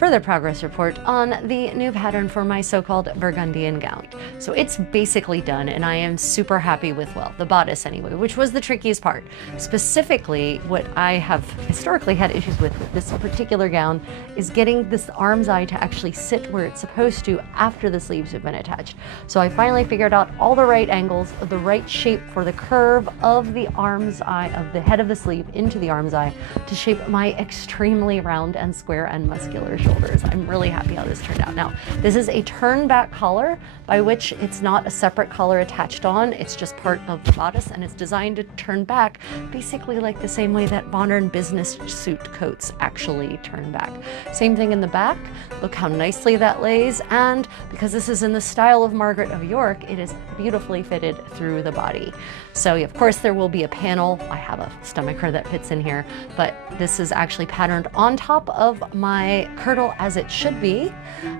further progress report on the new pattern for my so-called Burgundian gown. So it's basically done, and I am super happy with, well, the bodice anyway, which was the trickiest part. Specifically, what I have historically had issues with this particular gown is getting this arm's eye to actually sit where it's supposed to after the sleeves have been attached. So I finally figured out all the right angles, the right shape for the curve of the arm's eye, of the head of the sleeve into the arm's eye, to shape my extremely round and square and muscular shoulders. I'm really happy how this turned out. Now, this is a turn back collar, by which it's not a separate collar attached on, it's just part of the bodice, and it's designed to turn back basically like the same way that modern business suit coats actually turn back. Same thing in the back. Look how nicely that lays, and because this is in the style of Margaret of York, it is beautifully fitted through the body. So of course there will be a panel. I have a stomacher that fits in here, but this is actually patterned on top of my kirtle as it should be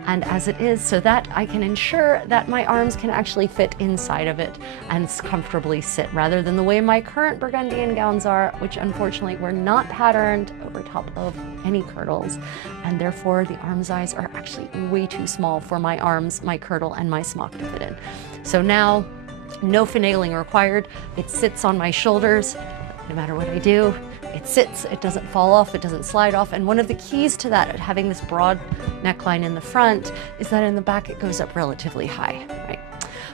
and as it is, so that I can ensure that my arms can actually fit inside of it and comfortably sit, rather than the way my current Burgundian gowns are, which unfortunately were not patterned over top of any kirtles, and therefore the arm's eyes are actually way too small for my arms, my kirtle, and my smock to fit in. So now, no finagling required. It sits on my shoulders. No matter what I do, it sits, it doesn't fall off, it doesn't slide off. And one of the keys to that, having this broad neckline in the front, is that in the back it goes up relatively high, right?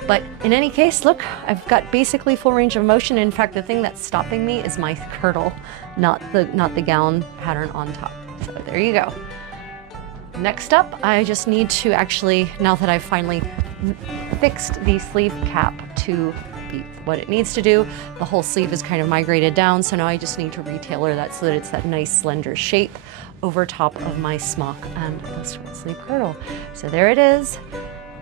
But in any case, look, I've got basically full range of motion. In fact, the thing that's stopping me is my kirtle, not the gown pattern on top. So there you go. Next up, I just need to actually, now that I've finally fixed the sleeve cap to be what it needs to do, the whole sleeve is kind of migrated down, so now I just need to retailor that so that it's that nice slender shape over top of my smock and the short sleeve kirtle. So there it is.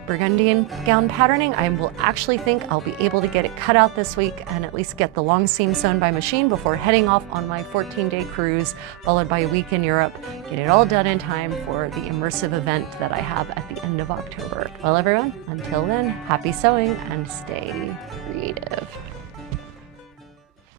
Burgundian gown patterning. I will actually think I'll be able to get it cut out this week and at least get the long seam sewn by machine before heading off on my 14-day cruise, followed by a week in Europe. Get it all done in time for the immersive event that I have at the end of October. Well, everyone, until then, happy sewing and stay creative.